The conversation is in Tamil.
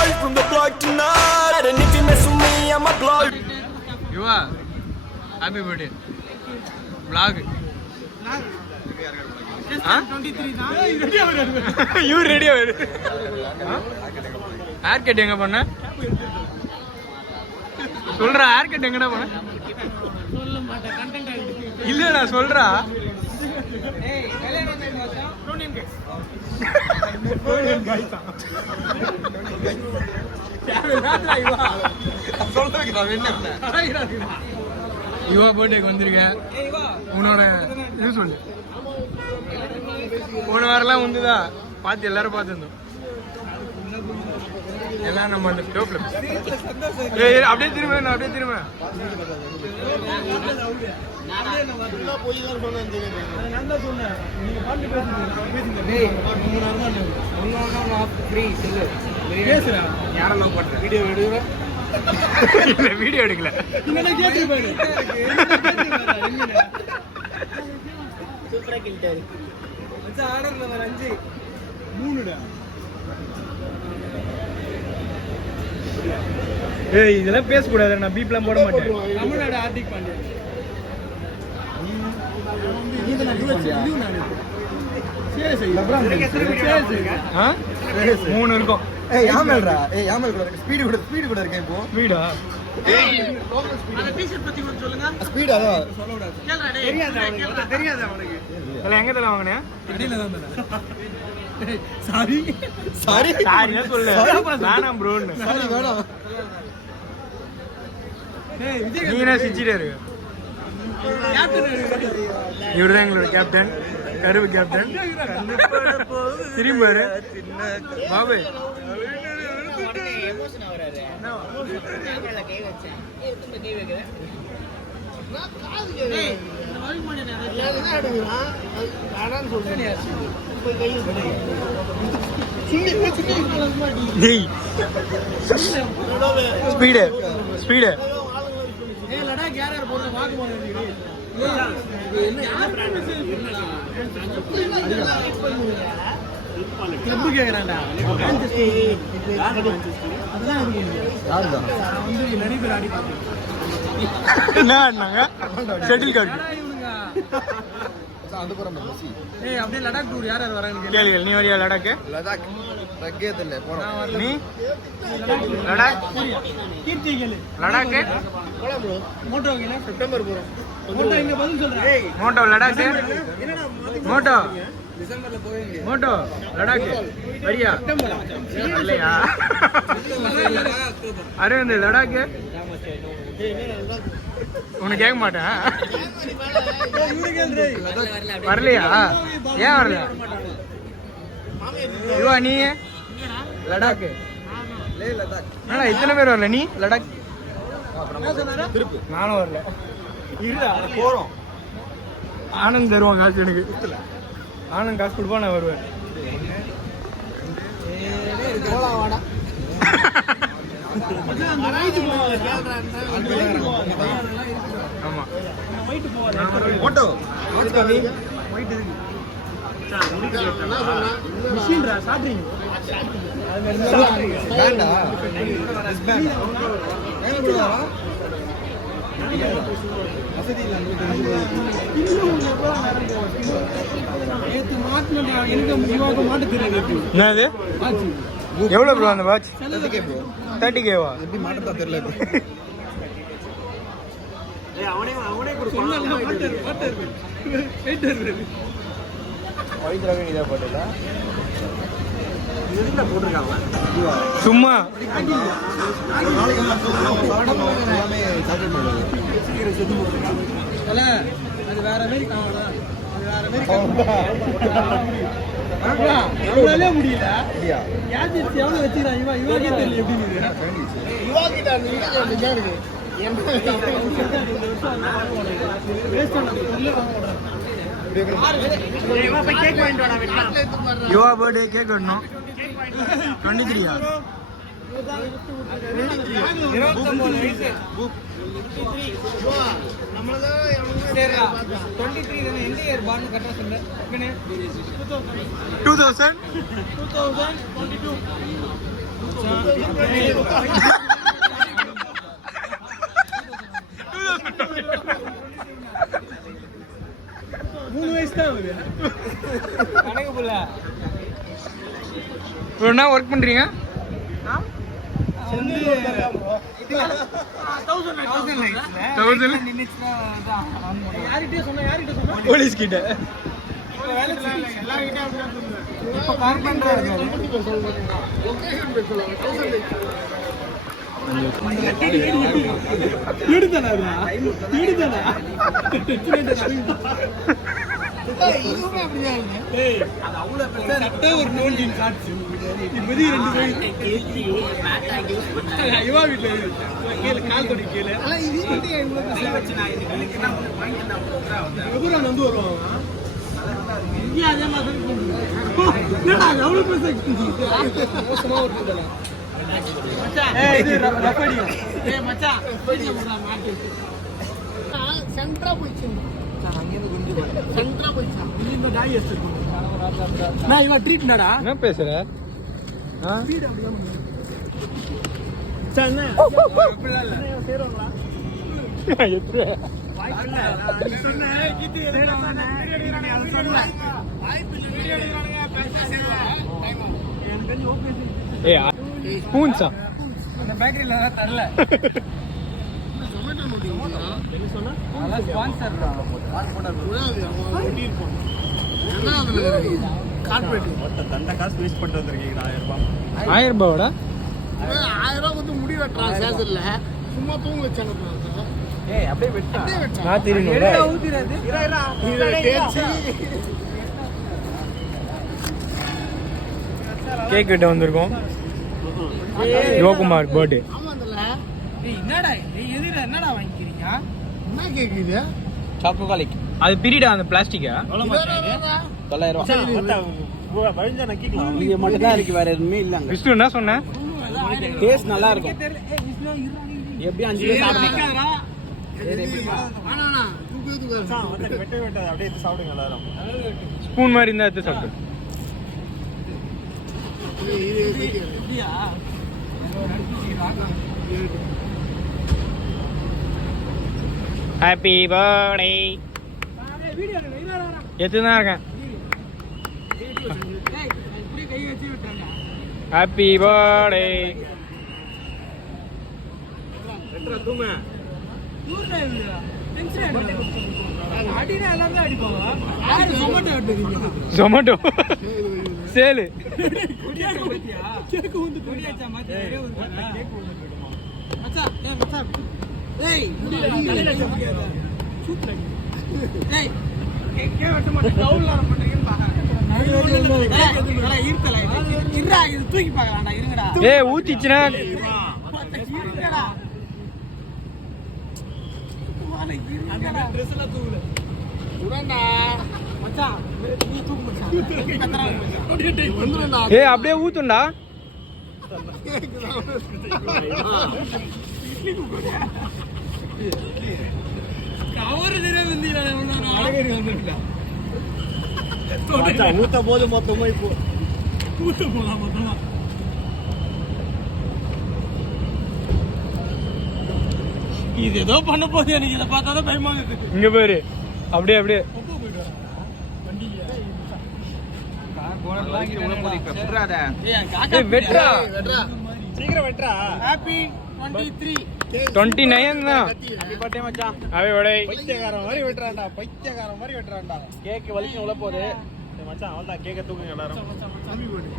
right from the block tonight. And if you mess with me, I'ma blow. Yuva happy birthday vlog you ready ஆவரு hair cut எங்க பண்ண சொல்றா ஹேர் கட் எங்கடா பண்ண சொல்ல மாட்டேன் கண்டென்ட் ஆயிடுச்சு இல்லடா சொல்றா ஏய் கல்யாணம் என்ன மாசம் ப்ரோனியம் கேஸ் ப்ரோனியம் கைஸ் யாரா யுவா சொல்றேன் நான் என்ன யுவா பர்த்டேக்கு வந்திருக்கேன் உன்னோட இது சொல்லு போன வாரம்லாம் வந்துதா பார்த்து எல்லாரும் பார்த்துருந்தோம் எல்லாம் நம்ம அந்த ஸ்டோப்ல அப்படியே திரும்ப நான் அப்படியே திரும்ப யாரெல்லாம் பண்ற வீடியோ எடுக்கிறேன் வீடியோ எடுக்கல இதெல்லாம் பேசக்கூடாது நான் பீப்லாம் போட மாட்டேன் தமிழ்நாடு ஆர்டிக் பாண்டியன் மூணு இருக்கும் ஸ்பீடு கூட இருக்கேன் இப்போ ஸ்பீடா எங்க தல வாங்கினே சாரி சாரி சாரி சொல்லு வேணாம் ப்ரோ சாரி வேணாம் நீனா சிச்சிட்டே இருக்கு இவர்தான் எங்களோட கேப்டன் கருவு கேப்டன் திரும்ப பாபு ஸ்பீடு ஸ்பீடு என்ன ஆடினாங்க ஷட்டில் கார்டு அப்படியே லடாக் டூர் யார் யார் வராங்க கேளு நீ வரியா லடாக்கு லடாக் நீ லடாக் கீர்த்தி கேளு லடாக்கு மோட்டோ செப்டம்பர் போறோம் மோட்டோ இங்க பதில் சொல்றேன் மோட்டோ லடாக்கு மோட்டோ டிசம்பர்ல போவீங்க மோட்டோ லடாக் வரியா இல்லையா அரவிந்த் லடாக் உனக்கு கேட்க மாட்டேன் வரலையா ஏன் வரல இவா நீ லடாக் என்னடா இத்தனை பேர் வரல நீ லடாக் நானும் வரல போறோம் ஆனந்த் தருவான் காசு எனக்கு ஆனந்த் காசு கொடுப்பா நான் வருவேன் ஆமா ஓட்டோ மிஷின்ரா சாப்பிடுங்க பேண்டா வசதி என்னது எவ்வளோ ப்ரோ அந்த வாட்ச் 30K வா எப்படி மாட்டதா தெரியல அவனே சும்மா அது வேற மாதிரி எவ்வளோ முடியல எவ்வளோ வச்சுக்கிறான் இவாக்கே தெரியல யுவா பர்த்டே கேக் வேணும் 23 2022 3 வயசு தான் ஆகுது. கணக்கு புள்ள. என்ன ஒர்க் பண்றீங்க? போலீஸ் கிட்ட என்ன பேசுற? ஸ்பூன்ஸா அந்த பேக்கரியில தரல. ஸ்பான்சர் காசு வேஸ்ட் பண்ணிட்டு வந்திருக்கீங்க. 1000 ரூபாயோட 1000 ரூபா வந்து முடி வெட்டுறான் சேசல்ல. சும்மா தூங்க வச்சாங்க. ஏய் அப்படியே வெட்டா நான் தெரியும். எடா ஊத்திராது. கேக் வெட்ட வந்திருக்கோம். யோகுமார் பர்த்டே. ஆமாந்தல. ஏய் என்னடா இது? எதுடா என்னடா வாங்கிக்கிறீங்க? என்ன கேக் இது? சாக்கோகாலிக். அது பிரிடா அந்த பிளாஸ்டிக்கா? எவ்வளவு மச்சான் இது? 900 ரூபாய். வழிஞ்சா நக்கிக்கலாம். இங்க மட்டும் தான் இருக்கு, வேற எதுவுமே இல்லங்க. விஷ்ணு என்ன சொன்ன? டேஸ்ட் நல்லா இருக்கும். ஏய் விஷ்ணு எப்படி 5 பேர் சாப்பிடுறீங்க? ஸ்பூன் மாதிரி இருந்தா எடுத்து சாப்பிடு. Happy birthday. எத்துதான் இருக்கேன். Happy birthday. ஜொமேட்டோ சேலு. ஏய் ஊத்திச்சுனா ஏ அப்படியே ஊத்துண்டா. ஊத்த போது மொத்தமா இப்போ ஊத்த போலாம் மொத்தமா. இது ஏதோ பண்ண போது எனக்கு இதை பார்த்தாதான் பயமா இருக்கு. இங்க பாரு அப்படியே அப்படியே சீக்கிரம் வெட்றா. ஹாப்பி 29 தான். ஹாப்பி பர்த்டே மச்சான். Happy birthday. பைத்தியக்காரன் மாதிரி வெட்றான்டா, பைத்தியக்காரன் மாதிரி வெட்றான்டா. கேக் வலிக்கு உள்ள போகுது மச்சான். அவ்வளவுதான், கேக்க தூக்குங்க எல்லாரும். Happy birthday.